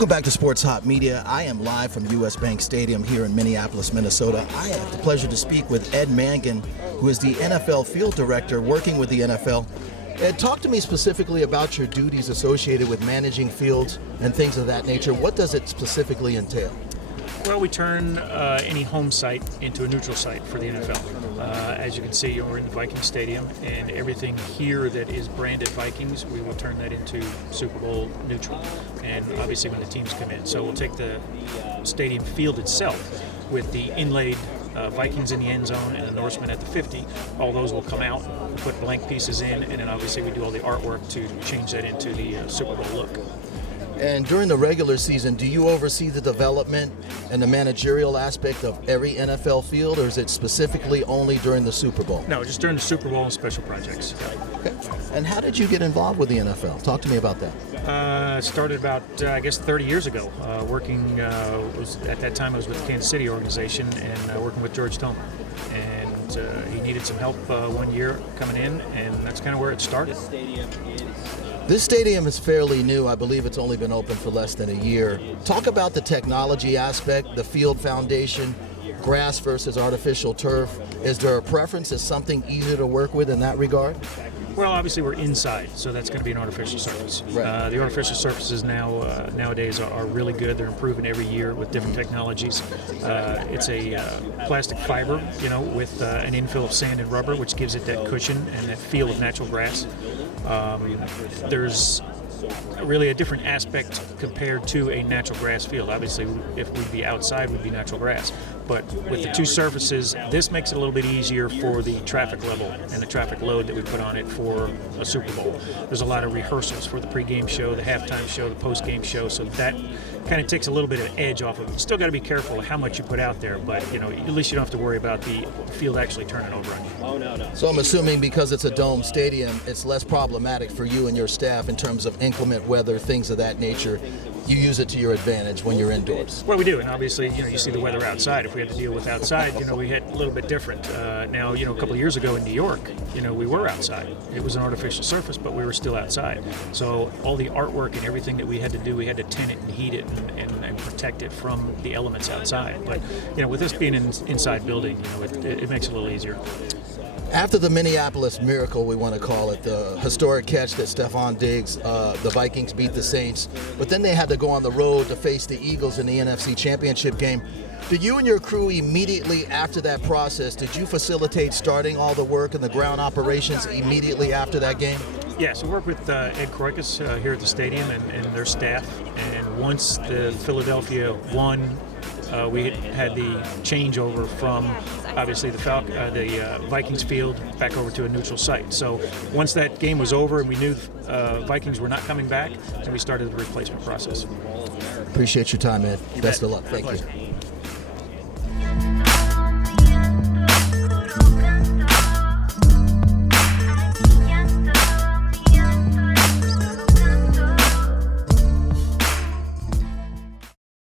Welcome back to Sports Hot Media. I am live from US Bank Stadium here in Minneapolis, Minnesota. I have the pleasure to speak with Ed Mangan, who is the NFL Field Director working with the NFL. Ed, talk to me specifically about your duties associated with managing fields and things of that nature. What does it specifically entail? Well, we turn any home site into a neutral site for the NFL. As you can see, we're in the Vikings Stadium, and everything here that is branded Vikings, we will turn that into Superbowl neutral. And obviously when the teams come in. So we'll take the stadium field itself with the inlaid Vikings in the end zone and the Norseman at the 50. All those will come out, put blank pieces in, and then obviously we do all the artwork to change that into the Super Bowl look. And during the regular season, do you oversee the development and the managerial aspect of every NFL field, or is it specifically only during the Super Bowl? No, just during the Super Bowl and special projects. Okay. And how did you get involved with the NFL? Talk to me about that. Started about, 30 years ago. At that time I was with the Kansas City organization and working with George Tillman. And he needed some help 1 year coming in, and that's kind of where it started. This stadium is fairly new. I believe it's only been open for less than a year. Talk about the technology aspect, the field foundation, grass versus artificial turf. Is there a preference? Is something easier to work with in that regard? Well, obviously we're inside, so that's going to be an artificial surface. Right. The artificial surfaces nowadays are really good. They're improving every year with different technologies. It's a plastic fiber, with an infill of sand and rubber, which gives it that cushion and that feel of natural grass. There's really a different aspect compared to a natural grass field. Obviously, if we'd be outside, we'd be natural grass. But with the two surfaces, this makes it a little bit easier for the traffic level and the traffic load that we put on it for a Super Bowl. There's a lot of rehearsals for the pregame show, the halftime show, the postgame show, so that kind of takes a little bit of edge off of it. You still got to be careful of how much you put out there, but at least you don't have to worry about the field actually turning over on you. Oh, no. So I'm assuming because it's a dome stadium, it's less problematic for you and your staff in terms of inclement weather, things of that nature. You use it to your advantage when you're indoors. Well, we do, and obviously, you see the weather outside. If we had to deal with outside, we had a little bit different. Now, a couple of years ago in New York, we were outside. It was an artificial surface, but we were still outside. So all the artwork and everything that we had to do, we had to tint it and heat it and protect it from the elements outside. But, with this being an inside building, it makes it a little easier. After the Minneapolis miracle, we want to call it, the historic catch that Stephon Diggs, the Vikings beat the Saints, but then they had to go on the road to face the Eagles in the NFC Championship game. Did you and your crew immediately after that process, did you facilitate starting all the work and the ground operations immediately after that game? Yes, we work with Ed Kroikus here at the stadium and their staff, and once the Philadelphia won, we had the changeover from obviously the Vikings field back over to a neutral site. So once that game was over and we knew Vikings were not coming back, then we started the replacement process. Appreciate your time, Ed. Best of luck. My Thank pleasure. you.